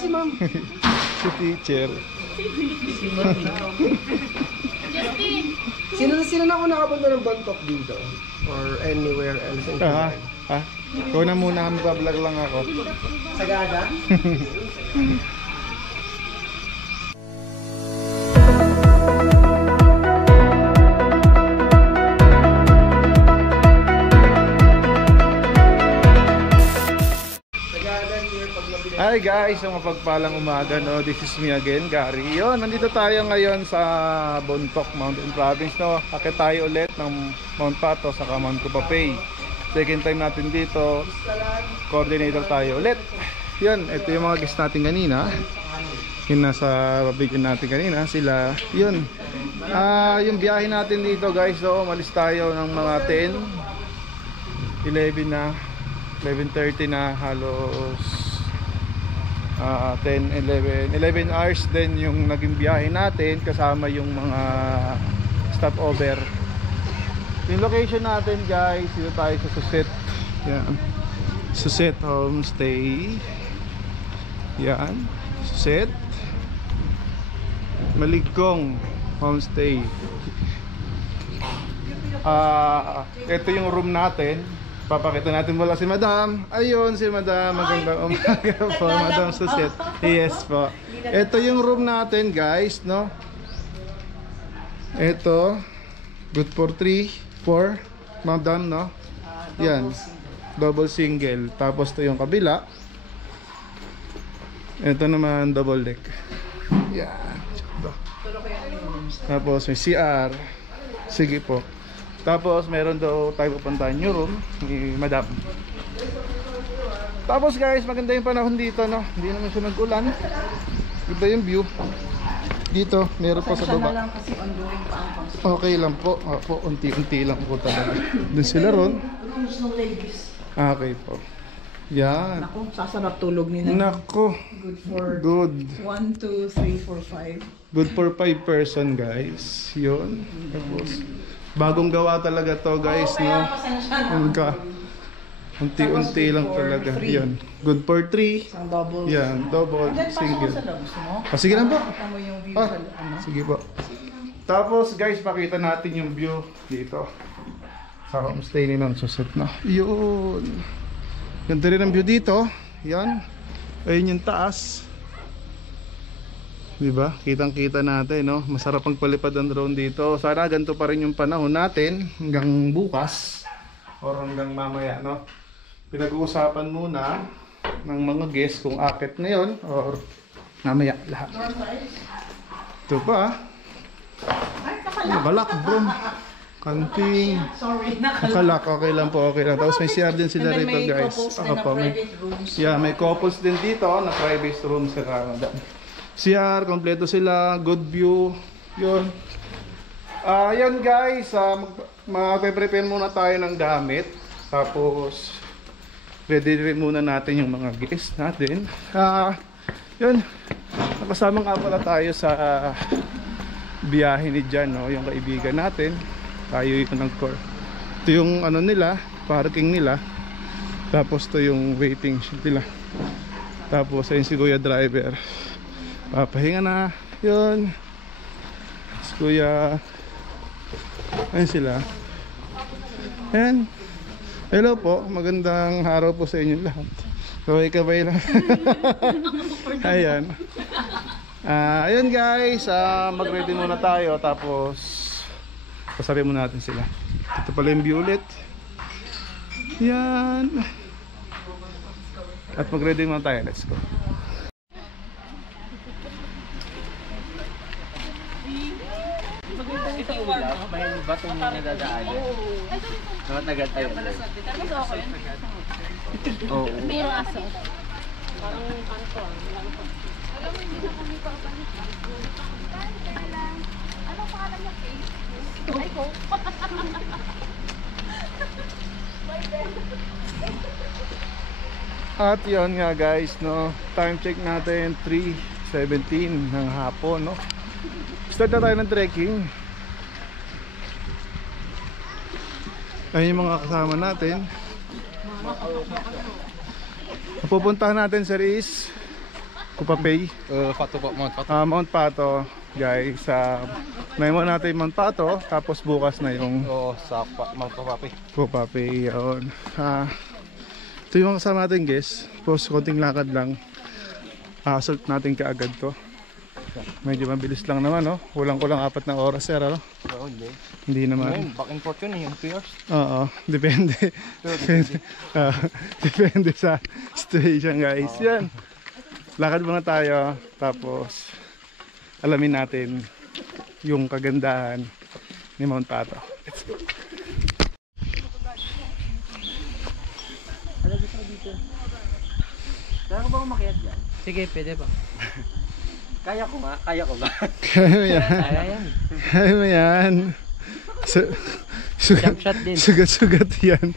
si ma'am. Si teacher. Sino na ako nakapunta ng Bontoc dito? Or anywhere else in Cagayan? Ha? Ikaw na muna, mag-vlog lang ako. Sagada? Hi guys, ang mapagpalang umaga, no? This is me again, Gary. Yun, nandito tayo ngayon sa Bontoc Mountain Province, no? Akit tayo ulit ng Mount Pato sa Mount Kupapay. Second time natin dito, coordinator tayo ulit. Yun, ito yung mga guests natin kanina. Yung nasa video natin kanina, sila. Yun, yung biyahe natin dito guys, so umalis tayo ng mga 11 na, 11:30 na, halos 11 hours din yung naging biyahe natin, kasama yung mga stopover. Yung location natin guys, dito tayo sa Suset. Yan, Suset Homestay. Yan, Suset Maligkong Homestay. Ito yung room natin. Papakita natin mula si Madam. Ayun si Madam, magandang umaga po, Madam Suset. Yes po. Ito yung room natin guys, no? Ito, good for 3, 4, Madam, no? Yan, double single. Tapos ito yung kabila. Ito naman double deck. Yan. Tapos may CR. Sige po. Tapos meron daw tayo pupuntahan new room ni Madam. Tapos guys, maganda yung panahon dito, no? Hindi naman siya nag-ulan. Ganda yung view. Dito, meron pa sa baba. Okay lang po. Opo, unti-unti lang po talaga. Doon sila ron. Okay po. Yan. Naku, sasarap tulog nila. Naku. Good for 1, 2, 3, 4, 5. Good for 5 person guys. Yun. Tapos bagong gawa talaga to guys, no? Unti-unti lang talaga. Yan. Good for 3. Double. Yan, double, single. Sige lang po. Sige po. Tapos guys, pakita natin yung view dito sa homestay ni Ma'am Suset, no? Yun. Ganda rin ang view dito. Yan. Ayun yung taas. Diba? Kitang-kita natin, no? Masarap ang palipad ang drone dito. Sana ganito pa rin yung panahon natin hanggang bukas or hanggang mamaya, no? Pinag-uusapan muna ng mga guests kung akit ngayon or mamaya lahat. Ito pa. Nakalak, bro. Kanting. Sorry, nakalak. Okay lang po, okay lang. Tapos may CR din sila rito, guys. May couples din dito na private rooms sa Canada. CR, kompleto sila, good view. Yun. Yan guys, magpe-prepare muna tayo ng gamit. Tapos ready rin muna natin yung mga guests natin. Yun. Nakasama nga pala tayo sa biyahe ni Jan, no? Yung kaibigan natin. Tayo yung nag-core. Ito yung ano nila, parking nila. Tapos ito yung waiting shed nila. Tapos ayun si Kuya driver. Papahinga na. Yun. Si Kuya. Ayun sila. Ayan. Hello po. Magandang araw po sa inyo lahat. Kabay-kabay lang. Ayan. Ayun guys. Mag-ready muna tayo. Tapos pasabi muna natin sila. Ito pala yung view ulit. Yan. At mag-ready muna tayo. Let's go. Ito po lang, may bato na nadadaanan. Dapat nagad tayo. Oo. Mayroong aso. Parang kanto. Alam mo, hindi na kami papanik. Ano pangalan niya? Ay ko. At yun nga guys, no, time check natin 3:17 ng hapon, no. Start na tayo ng trekking. Ayun yung mga kasama natin. Pupuntahan natin sir is Kupapay. Pato po, Mount Pato. Mount Pato, guys. Naimo natin Mount Pato, tapos bukas na yung Oo, sa Mount Papapi. Kupapay. Yun. Ito yung kasama natin, guys. Tapos konting lakad lang. Assault natin kaagad to. Medyo mabilis lang naman, no? Kulang-kulang 4 na oras, sir, ano? Oo, hindi. Hindi naman. Ngayon, back and forth yun yung 2 hours. Oo, depende. Depende sa situation, guys. Yan. Lakad muna tayo, tapos alamin natin yung kagandahan ni Mount Pato. Let's go. Ano gusto ko dito? Kaya ko ba umakyat dyan? Sige, pwede ba? Kaya ko nga, kaya ko ba? Kaya mo yan. Kaya yan. Kaya mo yan. Jump shot din. Sugat-sugat yan.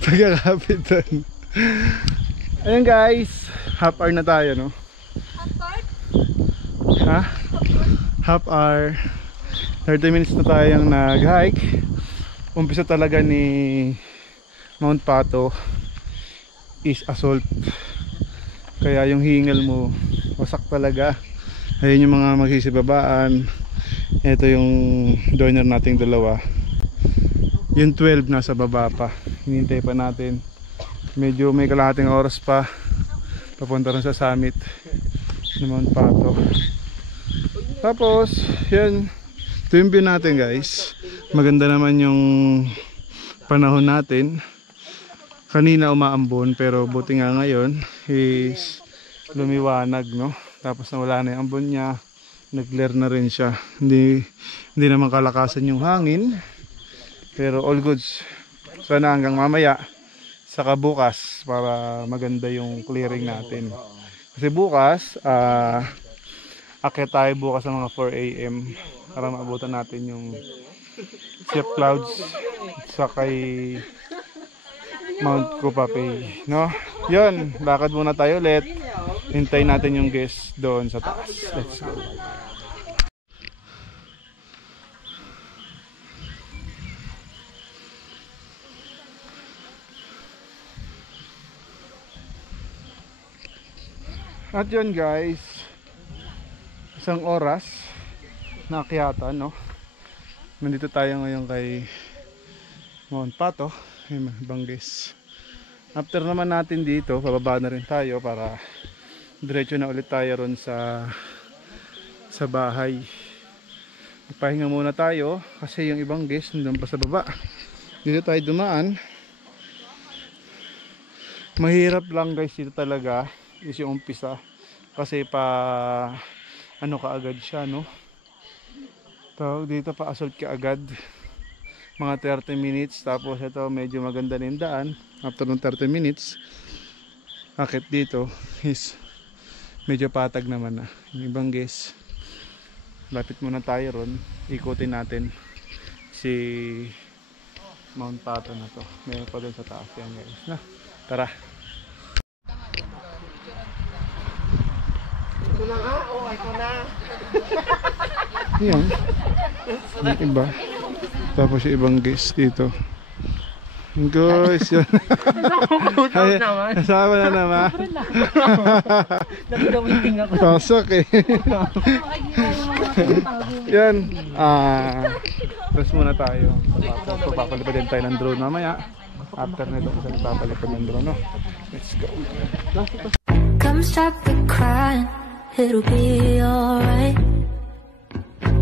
Pagkakapit doon. Ayun guys, half hour na tayo, no? Ha? Half hour. 30 minutes na tayong nag-hike. Umpisa talaga ni Mount Pato is assault. Kaya yung hingal mo wasak talaga. Ayun yung mga magsisibabaan. Ito yung joiner nating dalawa. Yung 12 nasa baba pa. Hinintay pa natin. Medyo may kalahating oras pa papunta rin sa summit ng Mount Pato. Tapos yan, ito yung view natin, guys. Maganda naman yung panahon natin. Kanina umaambon, pero buti nga ngayon is lumiwanag, no? Tapos nawala na yung ambon niya, nag-clear na rin siya. Hindi naman kalakasan yung hangin, pero all goods. Sana hanggang mamaya, saka bukas, para maganda yung clearing natin. Kasi bukas, akyat tayo bukas ng mga 4 AM para maabutan natin yung Sea of Clouds sa kay Mount Kupapay, no? Yun, lakad muna tayo ulit. Hintay natin yung guest doon sa taas. Let's go. At yun guys, isang oras na akyatan, no? Nandito tayo ngayon kay Mount Pato, Banggis. After naman natin dito, pababa na rin tayo para diretso na ulit tayo ron sa bahay. Magpahinga muna tayo kasi yung ibang guest nandun pa sa baba. Dito tayo dumaan. Mahirap lang guys dito talaga is yung umpisa kasi pa ano kaagad siya, no? Tawag dito pa assault kaagad. Mga 30 minutes, tapos ito medyo maganda na yung daan. After ng 30 minutes akit dito is medyo patag naman na. Yung ibang guys, lapit muna tayo ron, ikutin natin si Mount Pato na to. Meron pa dun sa taas yan guys, na tara. Ito na nga, ito na. Yan yung iba. Tapos yung ibang guest dito. Guys, yun. Ay, kasama na naman. Nagdawiting ako. Pasok eh. Yan. Press muna tayo. Papalipad din tayo ng drone mamaya. After nito, kasi papalipad ng drone, no? Let's go. Come stop the crying, it'll be alright.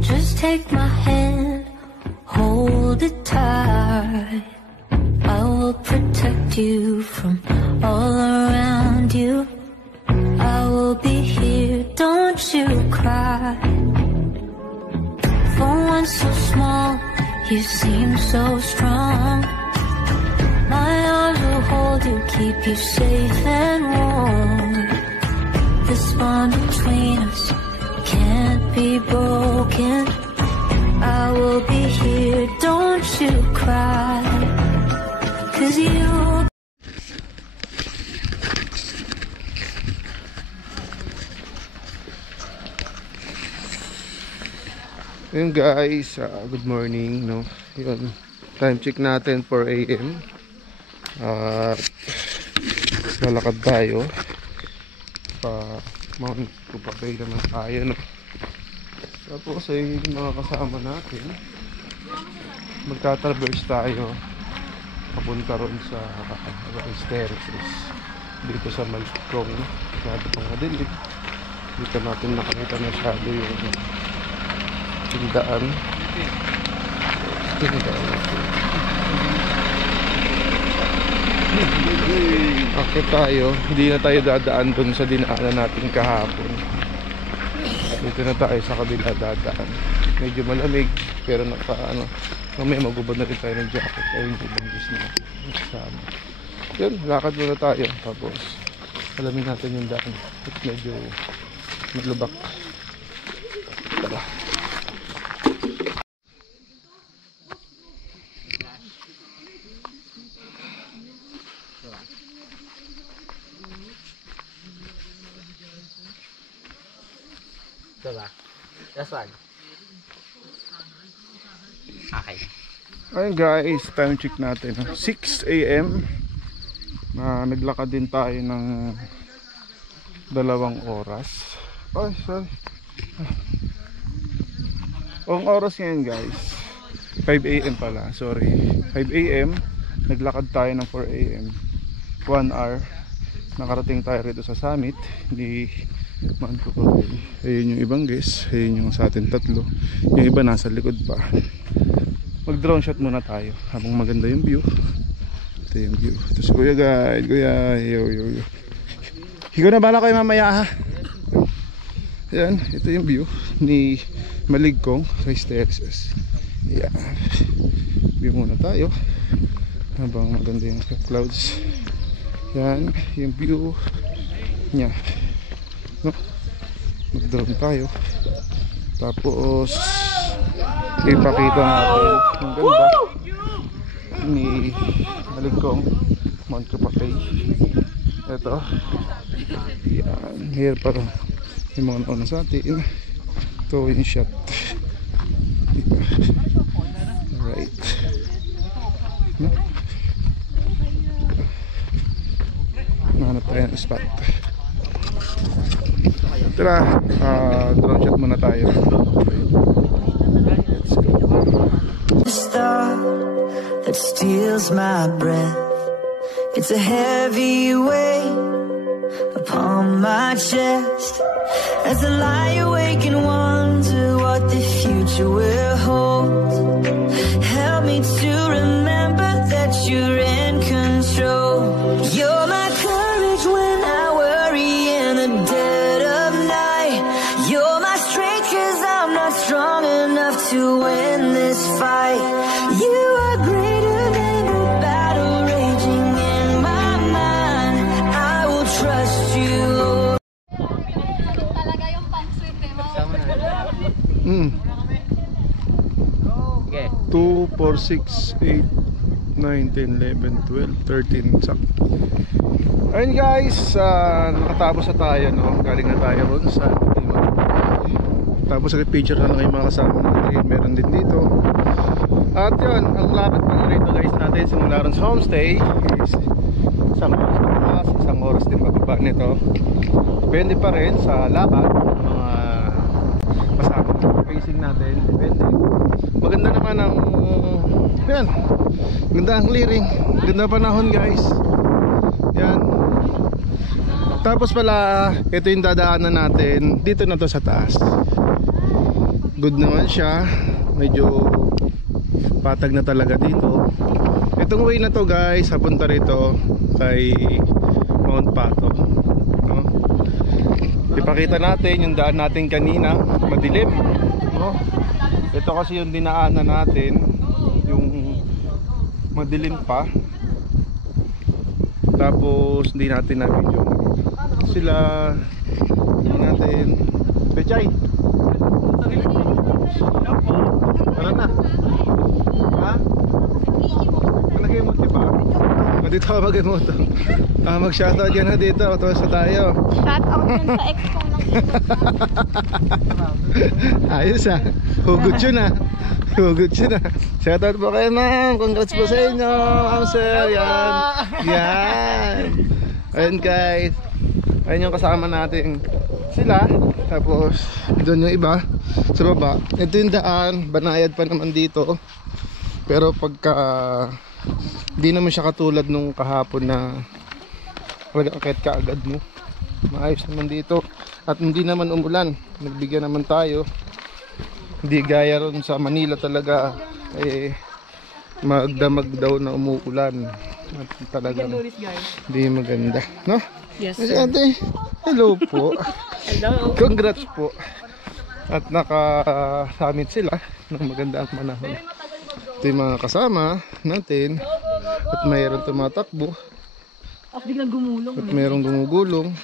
Just take my hand, hold it tight. I will protect you from all around you. I will be here, don't you cry. For one so small, you seem so strong. My arms will hold you, keep you safe and warm. This bond between us can't be broken. I will be here, don't you cry. 'Cause you. Ayun guys, good morning, no? Yun, time check natin 4 AM. Lalakad tayo. pa Mount Kupapay naman tayo, no? Tapos ay mga kasama natin, magtatraverse tayo papunta ron sa Terraces dito sa Malcom. Masyado pang madilim, dito natin nakakita masyado yung tindaan. Akit tayo, hindi na tayo dadaan dun sa dinaanan natin kahapon. Dito na tayo sa kabila dadaan. Medyo malamig pero mamaya magubad na rin tayo ng jacket. Ayun yung banggis na kasama. Yun, lakad muna tayo. Tapos alamin natin yung daan at medyo malubak. Tara. Diba? Last one. Okay. Ayun guys, time check natin. 6 AM. Naglakad din tayo ng 2 oras. Ay, sorry. Ang oras ngayon guys, 5 AM pala. Sorry. 5 AM. Naglakad tayo ng 4 AM. 1 hour. Nakarating tayo rito sa summit. Hindi Mount Kupapay. Ayun yung ibang guys, ayun yung sa atin tatlo, yung iba nasa likod pa. Mag drone shot muna tayo habang maganda yung view. Ito yung view. Ito si Kuya Guide. Kuya, yo. Higo na bala kayo mamaya ha. Ayan, ito yung view ni Maligkong Rice Terraces. Ayan, view muna tayo habang maganda yung clouds. Yan, yung view nya, no? Mag-drone tayo. Tapos ipakita natin ang ganda ni Maligkong Mount Kupapay. Ito. Yan, here pa rin yung mga nauna sa atin. Ito yung shot. Alright. Nahanap tayo ng spot. Tara, drone shot muna tayo. Let's go. The star that steals my breath, it's a heavy weight upon my chest as I lie awake and wonder what the future will hold. Help me to remember that you're in control. You're my courage when I worry in the dead of night. You're my strength 'cause I'm not strong enough to win this fight. You are greater than the battle raging in my mind. I will trust you, Lord. Talaga yung pang-sweep eh. Sama na. Okay. 2, 4, 6, 8, 9, 10, 11, 12, 13 sakto. Ayun guys, nakatapos na tayo, no? Galing na tayo ron sa tapos nag-picture na lang yung mga kasama natin. Meron din dito. At yun, ang lakad pa na rito guys natin simula ron sa homestay is isang oras na oras, isang oras din mababa nito. Depende pa rin sa lakad mga kasama facing natin, depende. Maganda naman ang yan, ganda ang clearing, ganda panahon guys. Yan. Tapos pala, ito yung dadaanan natin dito na to sa taas. Good naman siya, medyo patag na talaga dito. Itong way na to guys, papunta rito kay Mount Pato, no? Ipakita natin yung daan natin kanina, madilim, no? Ito kasi yung dinaanan natin, yung madilim pa. Tapos hindi natin na video sila, hindi natin Bechay. Tara na. Ha? Nag-emote diba? Dito ka mag-emote. Mag-shoutout yan na dito. Tapos na tayo. Shoutout yun sa ex kong Ayos ah. Hugot yun ah. Hugot yun ah. Shoutout po kayo ma'am. Congrats po sa inyo. Ma'am sir. Yan. Yan. Ayun guys. Ayun yung kasama natin sila. Tapos doon yung iba sa baba. Ito yung daan, banayad pa naman dito. Pero pagka di naman siya katulad nung kahapon na mag-akit ka agad mo. Maayos naman dito. At hindi naman umulan. Nagbigyan naman tayo. Hindi gaya ron sa Manila talaga. Magdamag daw na umuulan. At talaga hindi maganda, no? Yes, Kasi ate, hello po. Hello. Congrats po. At nakasamit sila ng maganda ang panahon. Ito yung mga kasama natin. At mayroon tumatakbo. At biglang gumulong. At mayroong gumugulong.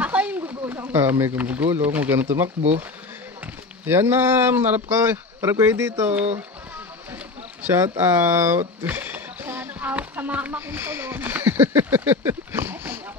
Ako yung gugulong. May gumugulong. Huwag ganun tumakbo. Yan ma'am, harap kayo dito. Shout out. Shout out sa mama kong tulong.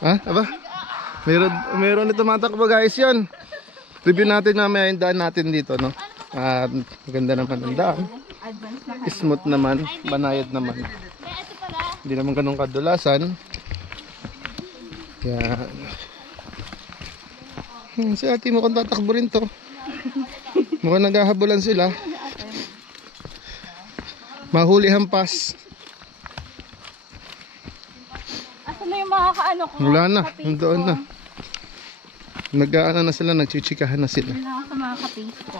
Ha? Aba? Meron na tumatakbo guys yan. Review natin mamaya yung daan natin dito, no? At maganda naman ang daan. Smooth naman, banayad naman. Hindi naman ganun kadulasan. Yan. Si ate mukhang tatakbo rin to. Mukhang naghahabulan sila. Mahuli hampas. Asa na yung mga kaano ko? Wala na, doon na. Nag-aano na sila, nagchichikahan na sila. Wala ako sa mga kapis ko.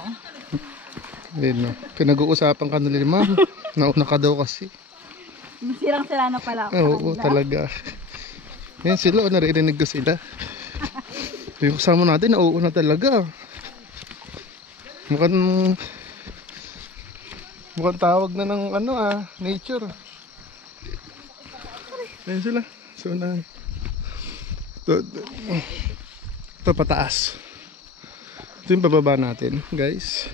Ayun na. Pinag-uusapan ka nila, ma'am. Nauna ka daw kasi. Sirang-sira na pala ako. Oo, talaga. Yan sila, naririnig ko sila. Yung kasama natin, nauuna talaga. Mukhang tawag na ng nature. Ayun sila. So na. Ito pataas. Ito yung pababa natin, guys.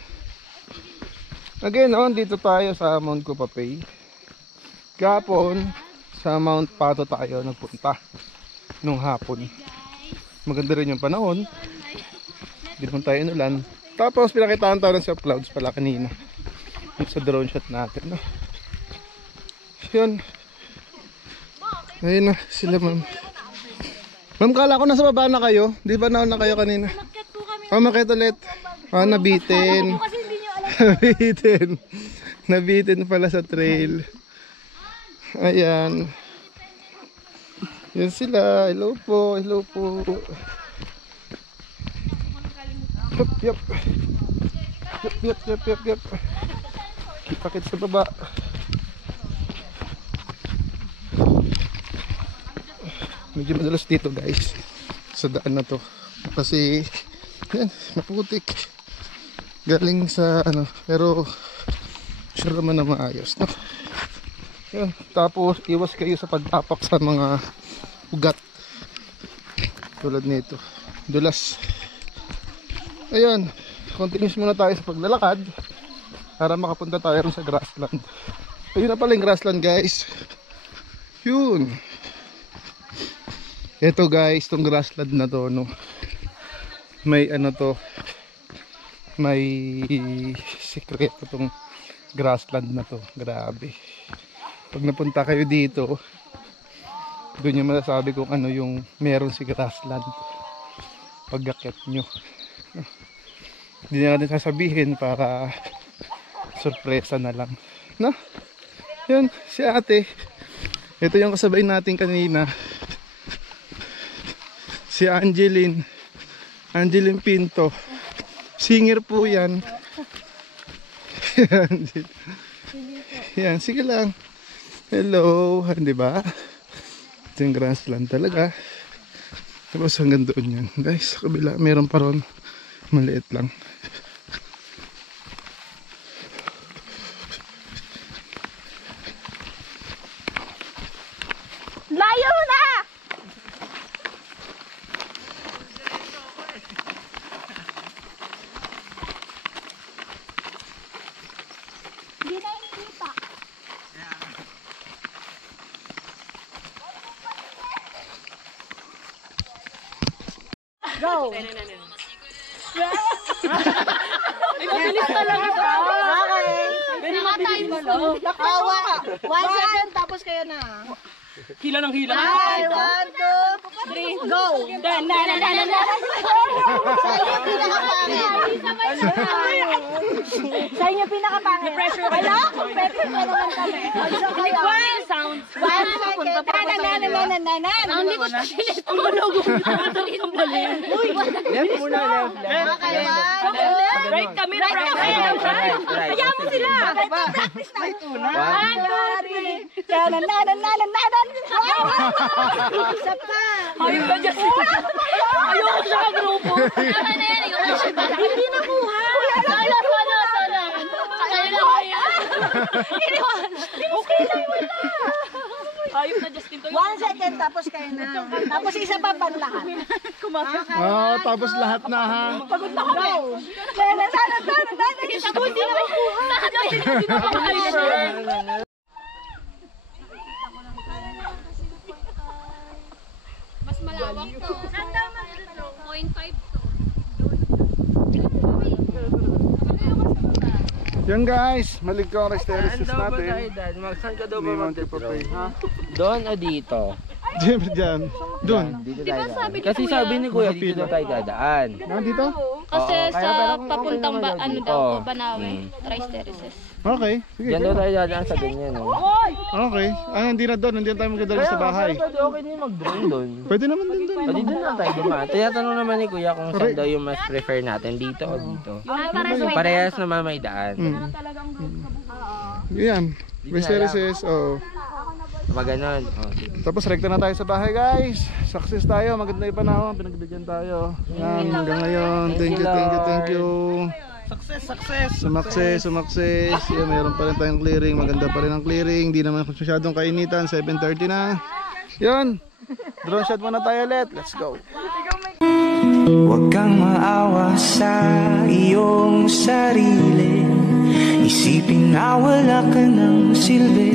Again, dito tayo sa Mount Kupapay. Kahapon, sa Mount Pato tayo nagpunta nung hapon. Maganda rin yung panahon. Hindi naman tayo inulan. Tapos pinakitaan tayo ng clouds pala kanina. Sa drone shot natin, no? Yun. Ayun na sila, ma'am. Ma'am, kala ko nasa baba na kayo. Di ba nauna kayo kanina? Makit ulit. Nabitin. Nabitin. Nabitin pala sa trail. Ayan. Yan sila. Hello po. Hello po. Yup. Yup. Ipakit sa baba. Medyo madalas dito guys sa daan na to kasi yan, maputik galing sa pero sure naman na maayos, no? Yan. Tapos iwas kayo sa pagtapak sa mga ugat tulad nito, dulas. Ayun, continuous muna tayo sa paglalakad para makapunta tayo rin sa grassland. Ayun na pala yung grassland guys. Yun. Ito guys, tong grassland na to, no, may may sikreto tong grassland na to. Grabe. Pag napunta kayo dito, doon yung masasabi kung ano yung meron si grassland pag-akyat nyo. Hindi na natin sasabihin para sorpresa na lang, no? Yan, si ate. Ito yung kasabay natin kanina, si Angeline Pinto. Singer po yan. Yan, sige lang. Hello, di ba? Ito yung grassland talaga. Tapos hanggang doon yan. Guys, sa kabila, meron pa ron. Maliit lang. Layo na! Hindi na inikita. Go! Mabilis talaga ka. Okay. Very mabilis mo, no? 1 second tapos kayo na. Hila ng hila. 1, 2, 3, go! Sa inyo pinakapangit. Pressure ka lang. Pressure ka naman kami. One sound. 1 second. Hindi ko siya sinet. Ang malogo. Ang balik. Left muna, left. Okay, 1, Right kami. Right. Hayaan mo sila. Practice na. 1, 2, 3. Isa pa. Ayun ka dyan. Ayoko siya ka-grupo. Hindi na buha. Sana. Okay lang, wala. Ayun na, Justin. 1 second, tapos kayo na. Tapos isa pa pan lahat. Tapos lahat na ha. Pagod na kami. Hindi na makuha. Hindi na makuha. Mas malawak to. 0.5 to. Yan guys, malig ko ang rest terraces Saan daw ba tayo, natin. Dad? Saan ka daw Hindi ba mo mag-drone? ha? Doon o dito? Diyan. Doon. Dito Di ba tayo. sabi ni Kasi Kuya? sabi ni Kuya, dito daw tayo dadaan. Nandito? Kasi Oo, kaya sa pero kung okay papuntang naman daw ano dito. daw, Oo. Banawe, Tri-Terraces. Okay. Sige. Diyan daw tayo dadaan sa ganyan, oh. Okay. Hindi na doon. Hindi na tayo magdadala sa bahay. Pero pwede okay din mag-drone doon. Pwede naman din doon. Pwede doon lang tayo dumaan. Tinatanong naman ni Kuya kung saan daw yung mas prefer natin, dito o dito. Parehas naman may daan. Yan. Rest terraces. Oo. Kapag ganon. Oh, sige. Tapos rekta na tayo sa bahay guys. Success tayo. Maganda yung panahon. Pinagbigyan tayo. Yan. Hanggang ngayon. Thank you. Sumakses. Yan, meron pa rin tayong clearing. Maganda pa rin ang clearing. Hindi naman masyadong kainitan. 7:30 na. Yan. Drone shot muna tayo ulit. Let's go. Huwag kang maawa sa iyong sarili. Isipin na wala ka ng silbi.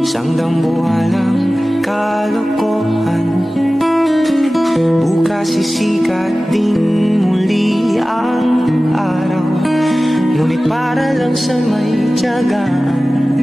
Isang dambuhalang kalokohan. Bukas sisikat din muli ang araw. Ngunit para lang sa may tiyagaan,